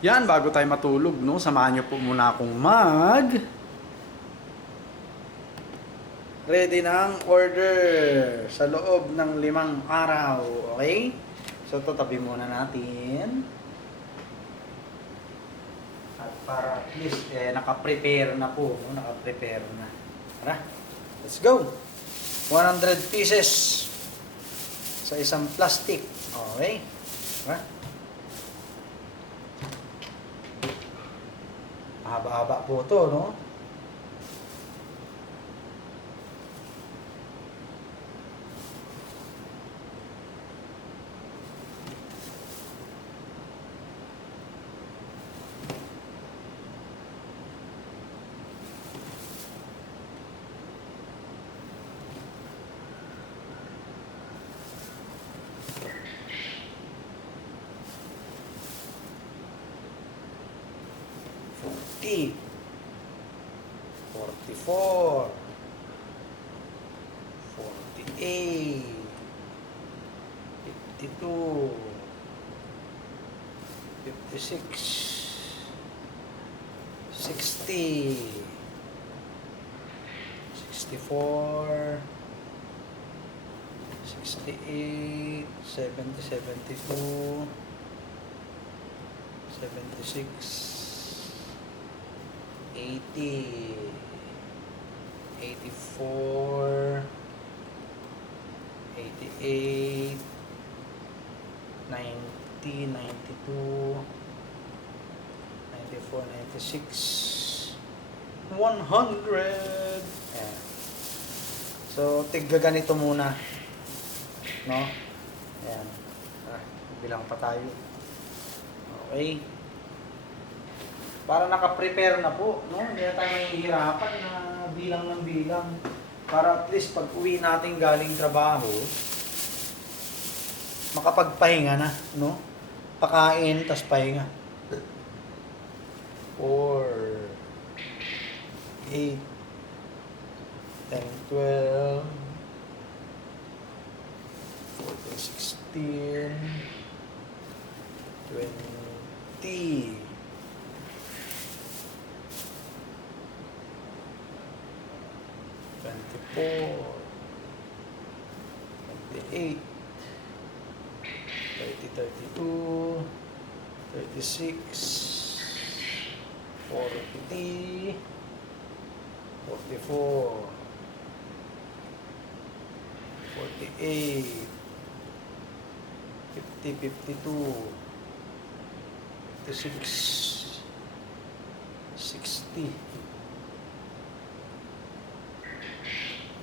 Yan, bago tayo matulog, no? Samahan niyo po muna akong ready ng order sa loob ng 5 araw. Okay? So, tatabi muna natin. At para at least, naka-prepare na po. No? Naka-prepare na. Tara, let's go! 100 pieces sa isang plastic. Okay? Tara. Haba-haba po to, no? T 44 48 52 56 60 64 68 70 72 76 80 84 88 90 92 94 96 100. Ayan. So, tigga ganito muna. No? Ayan. Bilang pa tayo. Okay. Para naka-prepare na po, no? Hindi na tayo mahihirapan na bilang ng bilang. Para at least pag uwi natin galing trabaho, makapagpahinga na, no? Pakain, tas pahinga. 4 8 10 12 14 16 20 24 28 30 32 36 40 44 48 50 52 56 60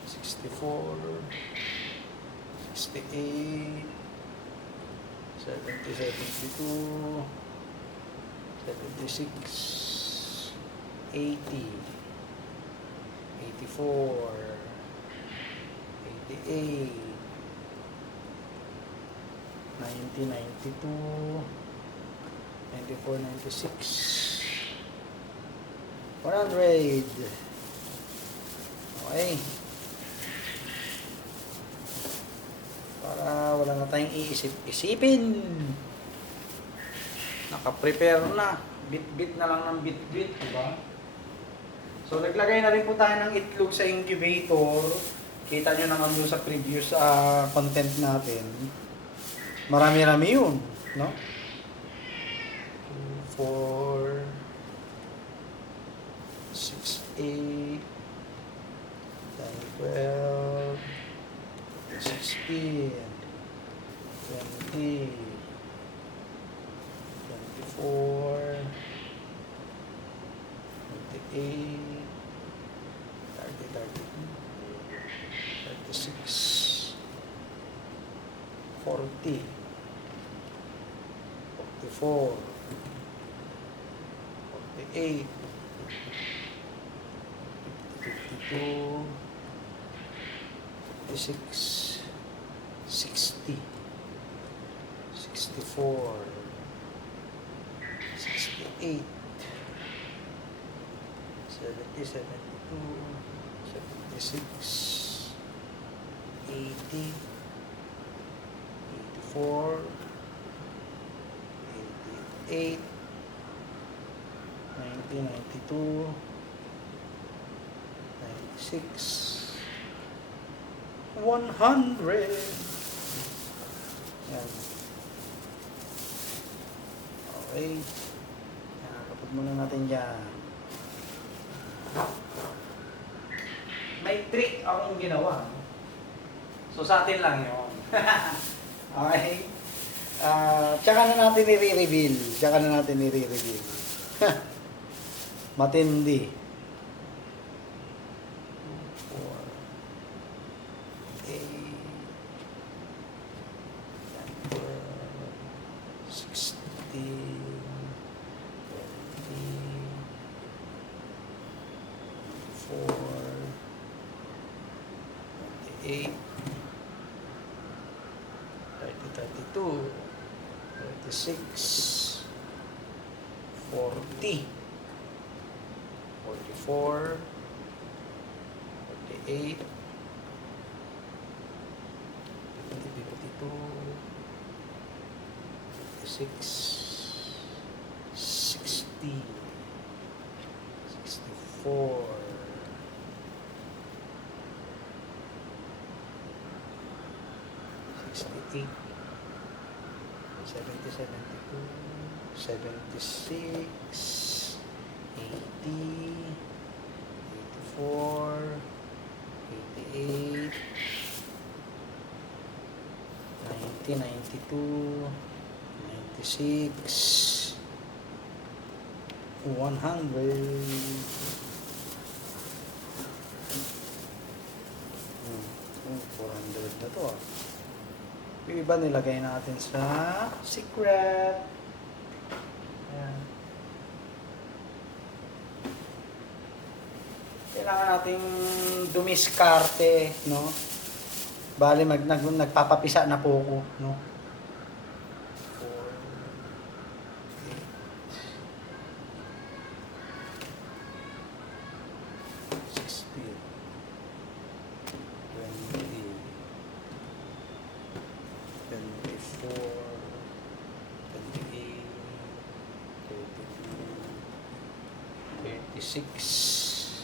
64 68 70 72 76 80 84 88 90 92 94 96 100. Okay. Para wala na tayong iisip-isipin. Naka-prepare na. Bit-bit na lang ng bit-bit, diba? So, naglagay na rin po tayo ng itlog sa incubator. Kita nyo naman doon sa previous content natin. Marami-rami yun, no? 2, 4, 6, 8, 10, 12, 16, 20, 24, 28, 30, 32, 36, 40, 44, 48, 52, 56, 60, 64, 68, 70, 72, 76, 80, 84, 88, 92, 96, 100. Yan. Okay. Yan, kapag muna natin dyan. May trick akong ginawa. So sa atin lang yun. Okay. Tsaka na natin i-reveal. Tsaka na natin i-reveal. Matindi. 4, 8, 16, 20, 4, 28, 32, 36, 40, 44, 48, 52, 56, 60, 64, 68, 70, 72, 76, 80, 84, 88, 90, 92, 96, 100. 400 na to ah. Yung iba nilagay natin sa secret. Ayan. Kailangan nating dumiskarte, no? Bali, nagpapapisa na po ako, no? 4, 8, 16, 20, 24, 28, 32, 36,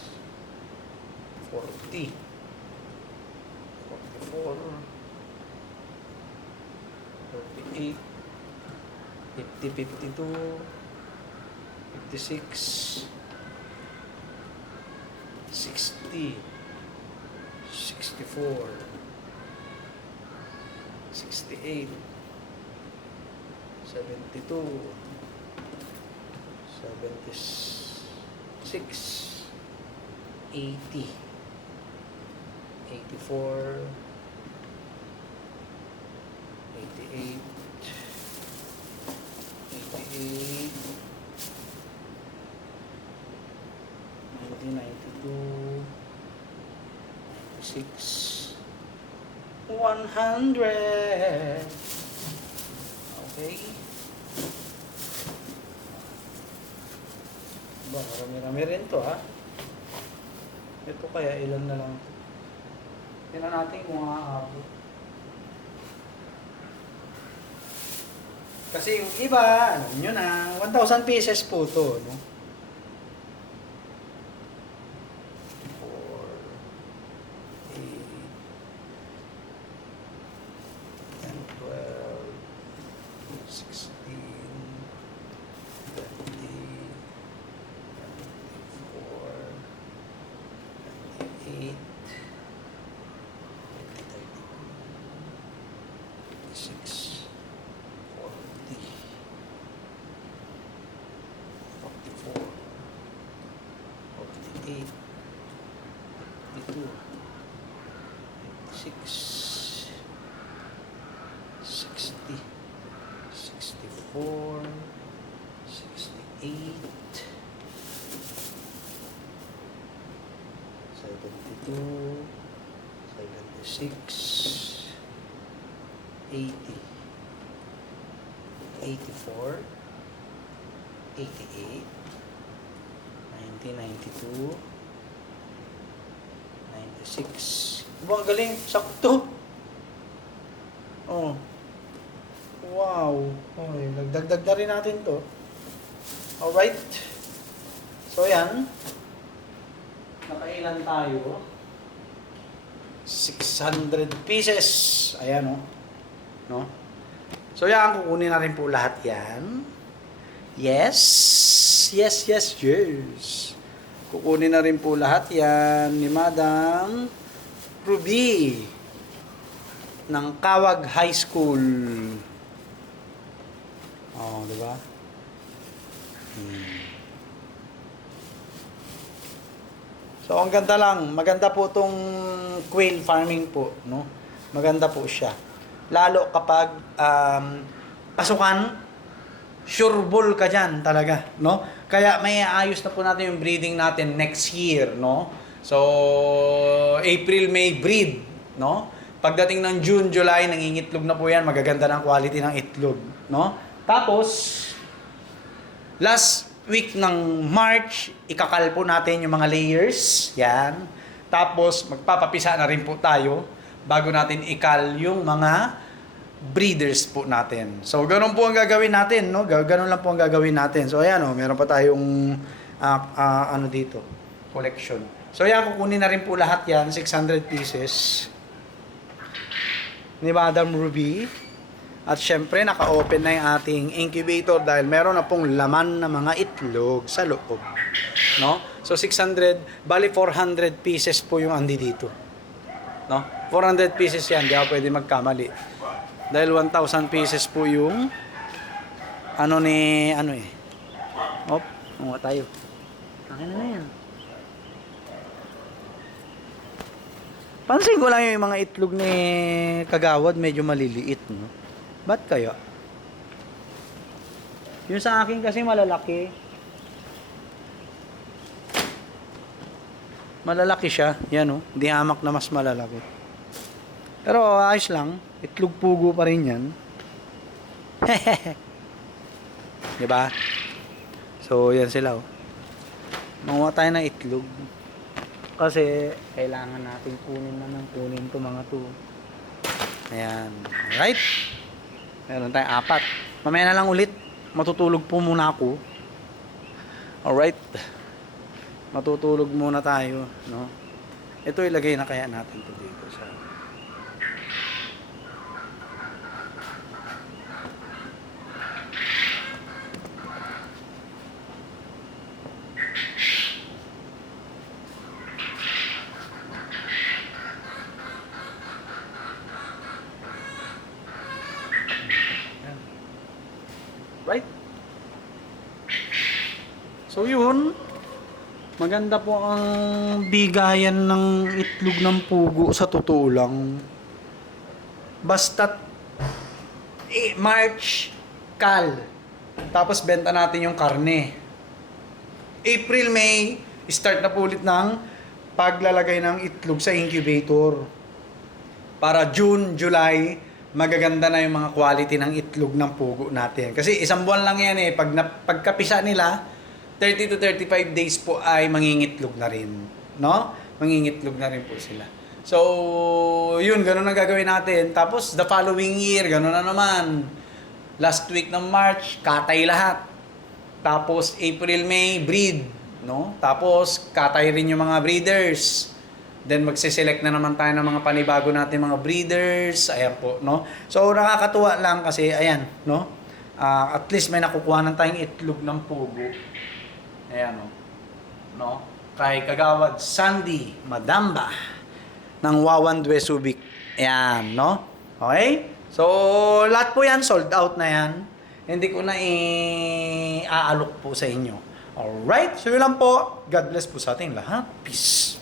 40, 44, 38, 50, 52, 56, 60, 64, 68, 72, 76, 80, 84, 88, 88, 92, 96, 100. Okay. Ba, marami-rami rin to ha. Ito kaya ilan na lang. Tingnan natin kung aabot. Kasi yung iba, alam nyo na, 1,000 pieces po to, no? 4, 8, 10, 12, 16, 20, 24, 28, 36, 40, 44, 48, 52, 56, 60, 64, 68, 72, 76, 80, 84, 88, 90, 92, 96. Diba ang galing? Sakto. Oh. Wow. Okay, nagdagdag na rin natin to. Alright. So, yan. Nakailan tayo? 600 pieces. Ayan, oh. No? So, yan. Kukunin na rin po lahat yan. Yes. Yes, yes, yes. Kukunin na rin po lahat yan ni Madam Ruby ng Kawag High School. Oh, di ba? So, ang ganda lang. Maganda po tong quail farming po, no? Maganda po siya. Lalo kapag pasukan, sureball ka dyan talaga, no? Kaya may ayos na po natin yung breeding natin next year, no? So, April, May breed, no? Pagdating ng June, July, nangingitlog na po yan. Magaganda ng quality ng itlog, no? Tapos, last week ng March, ikakal po natin yung mga layers, yan. Tapos, magpapapisa na rin po tayo bago natin ikal yung mga breeders po natin. So, ganun po ang gagawin natin, no? Ganun lang po ang gagawin natin. So, ayan, oh, meron pa tayong ano dito, collection. So, ayan, kukunin na rin po lahat yan, 600 pieces ni Madam Ruby. At syempre, naka-open na yung ating incubator dahil meron na pong laman na mga itlog sa loob, no? So, 600, bali 400 pieces po yung andi dito, no? 400 pieces yan, di ako pwede magkamali. Dahil 1,000 pieces po yung ano eh. Op, mga tayo. Akin na yan. Pansin ko lang yung mga itlog ni Kagawad medyo maliliit, no? Ba't kaya? Yung sa akin kasi malalaki. Malalaki siya. Yan, oh. Di hamak na mas malalaki. Pero ayos lang. Itlog pugo pa rin yan. Diba? So, yan sila, oh. Manguha tayo ng itlog. Kasi, kailangan natin kunin to mga to. Ayan. Alright? Meron tayong 4. Mamaya na lang ulit. Matutulog po muna ako. Alright? Matutulog muna tayo, no? Ito ilagay na kaya natin to dito sa right? So yun, maganda po ang bigayan ng itlog ng pugo sa totoo lang. Basta't March, kal. Tapos benta natin yung karne. April, May, start na po ulit ng paglalagay ng itlog sa incubator. Para June, July, magaganda na yung mga quality ng itlog ng pugo natin. Kasi isang buwan lang yan eh. Pagkapisa nila, 30 to 35 days po ay mangingitlog na rin. No? Mangingitlog na rin po sila. So, yun, ganun ang gagawin natin. Tapos, the following year, ganun na naman. Last week ng March, katay lahat. Tapos, April, May, breed. No? Tapos, katay rin yung mga breeders. Then magse-select na naman tayo ng mga panibago natin mga breeders. Ayan po, no? So nakakatuwa lang kasi ayan, no? At least may nakukuha na tayong itlog ng pugo. Ayan, no? Kay Kagawad Sandy Madamba ng Wawan Due Subic. Ayan, no? Okay? So lahat po yan sold out na yan. Hindi ko na i-aalok po sa inyo. Alright? So yun lang po. God bless po sa ating lahat. Peace.